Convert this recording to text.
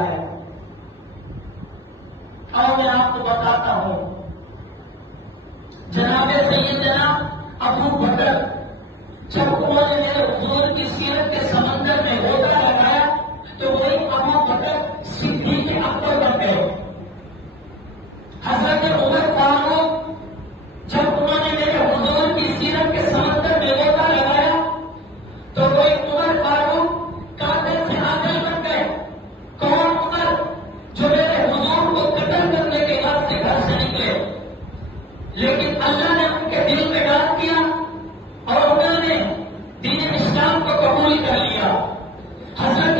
دیا ہے۔ اور میں آپ کو بتاتا ہوں، جناب سیدنا ابو بکر جب انہوں نے میرے حضور کی سیرت کے سمندر میں غوطہ لگایا تو وہی ابو بکر صدیق اکبر بن گئے۔ حضرت عمر فاروق جب انہوں نے میرے حضور کی سیرت کے سمندر میں غوطہ لگایا تو وہی عمر فاروق قاتل سے عادل بن گئے۔ کون عمر؟ جو میرے حضور کو قتل کرنے کے بعد سے گھر سے نکلے، لیکن اللہ نے ان کے دل میں ڈال دیا اور انہوں نے دین اسلام کو قبول کر لیا۔ حضرت